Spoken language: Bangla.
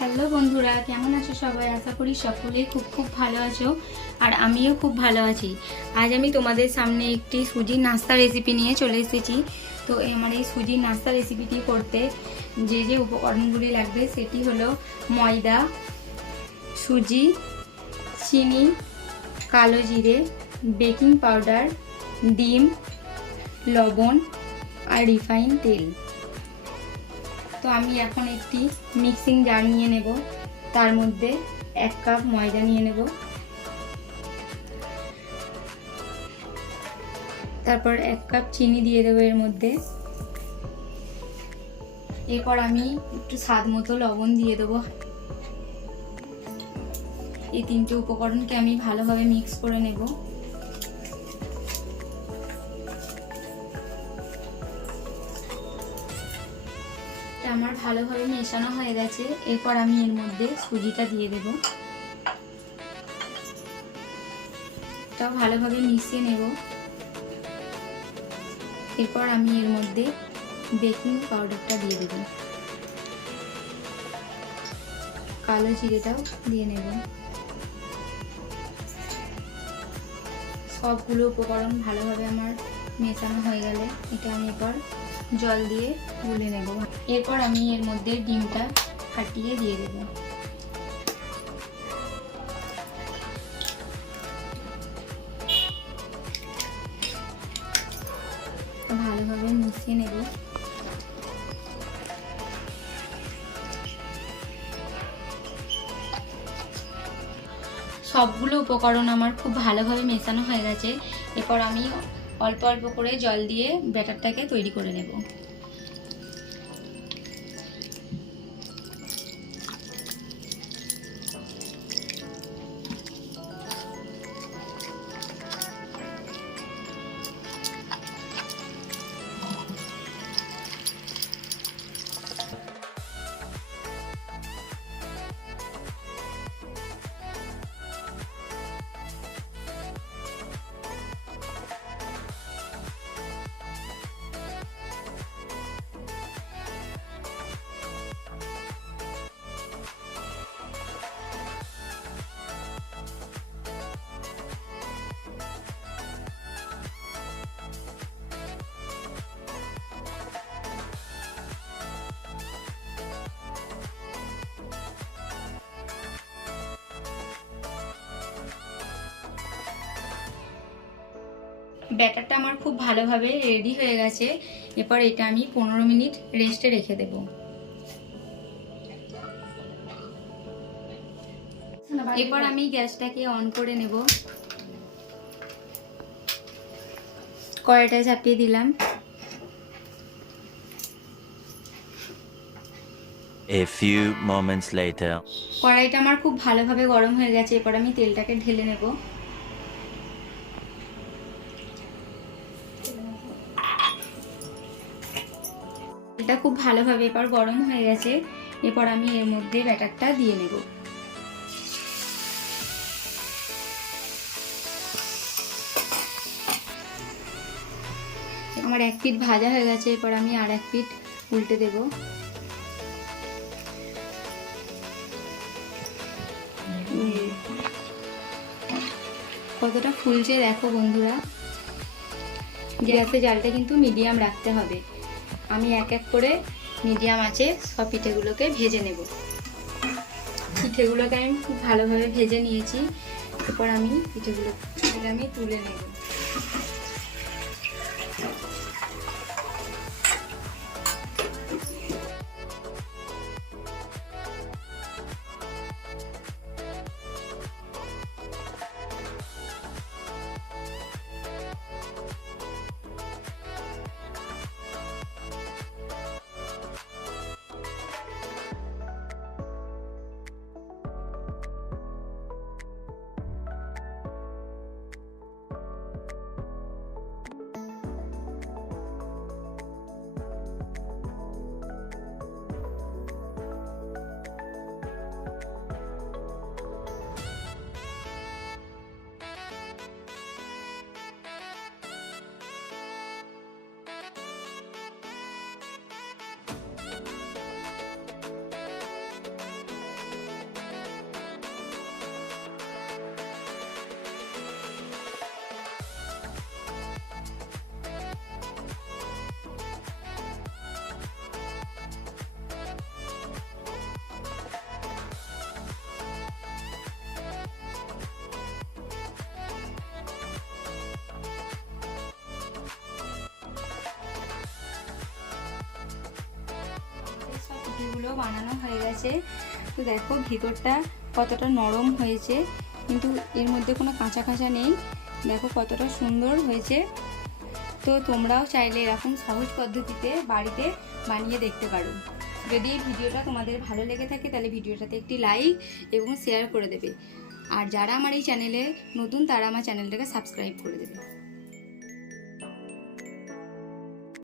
হ্যালো বন্ধুরা, কেমন আছো সবাই? আশা করি সকলেই খুব খুব ভালো আছো আর আমিও খুব ভালো আছি। আজ আমি তোমাদের সামনে একটি সুজির নাস্তা রেসিপি নিয়ে চলে এসেছি। তো আমার এই সুজির নাস্তা রেসিপিটি করতে যে যে উপকরণগুলি লাগবে সেটি হলো ময়দা, সুজি, চিনি, কালো জিরে, বেকিং পাউডার, ডিম, লবণ আর রিফাইন তেল। তো আমি এখন একটি মিক্সিং জার নিয়ে নেব, তার মধ্যে 1 কাপ ময়দা নিয়ে নেব, তারপর 1 কাপ চিনি দিয়ে দেবো এর মধ্যে। এরপর আমি একটু স্বাদ মতো লবণ দিয়ে দেবো। এই তিনটে উপকরণকে আমি ভালোভাবে মিক্স করে নেব। আমার ভালোভাবে মেশানো হয়ে গেছে। এরপর আমি এর মধ্যে সুজিটা দিয়ে দেব, এটাও ভালোভাবে মিশিয়ে নেব। এরপর আমি এর মধ্যে বেকিং পাউডারটা দিয়ে দেব, কালো জিরেটাও দিয়ে নেব। সবগুলো উপকরণ ভালোভাবে আমার মেশানো হয়ে গেলে এটা আমি এরপর জল দিয়ে গুলে নেব। এরপর আমি এর মধ্যে ডিমটা ফাটিয়ে দিয়ে দেব। ভালোভাবে মিশিয়ে নেব। সবগুলো উপকরণ আমার খুব ভালোভাবে মেশানো হয়ে গেছে। এরপর আমি অল্প অল্প করে জল দিয়ে ব্যাটারটাকে তৈরি করে নেব। ব্যাটারটা আমার খুব ভালোভাবে রেডি হয়ে গেছে। এরপর এটা আমি 15 মিনিট রেস্টে রেখে দেব। এরপর আমি গ্যাসটাকে অন করে নেব, কড়াইটা চাপিয়ে দিলাম। A few moments later. কড়াইটা আমার খুব ভালোভাবে গরম হয়ে গেছে। এরপর আমি তেলটাকে ঢেলে নেব। এটা খুব ভালোভাবে এবার গরম হয়ে গেছে। এরপর আমি এর মধ্যে ব্যাটারটা দিয়ে নেব। আমার 1 পিঠ ভাজা হয়ে গেছে। এরপর আমি আর 1 পিঠ উল্টে দেব। কতটা ফুলছে দেখো বন্ধুরা। গ্যাসের জালটা কিন্তু মিডিয়াম রাখতে হবে। আমি এক এক করে মিডিয়াম আঁচে সব পিঠেগুলোকে ভেজে নেব। পিঠেগুলোকে আমি খুব ভালোভাবে ভেজে নিয়েছি। এরপর আমি পিঠেগুলো তুলে নেব। পুরো বানানো হয়ে গেছে। তো দেখো ভিতরটা কতটা নরম হয়েছে, কিন্তু এর মধ্যে কোনো কাঁচা কাঁচা নেই। দেখো কতটা সুন্দর হয়েছে। তো তোমরাও চাইলে এরকম সহজ পদ্ধতিতে বাড়িতে বানিয়ে দেখতে পারো। যদি এই ভিডিওটা তোমাদের ভালো লেগে থাকে তাহলে ভিডিওটাতে একটি লাইক এবং শেয়ার করে দেবে। আর যারা আমার এই চ্যানেলে নতুন তারা আমার চ্যানেলটাকে সাবস্ক্রাইব করে দেবে।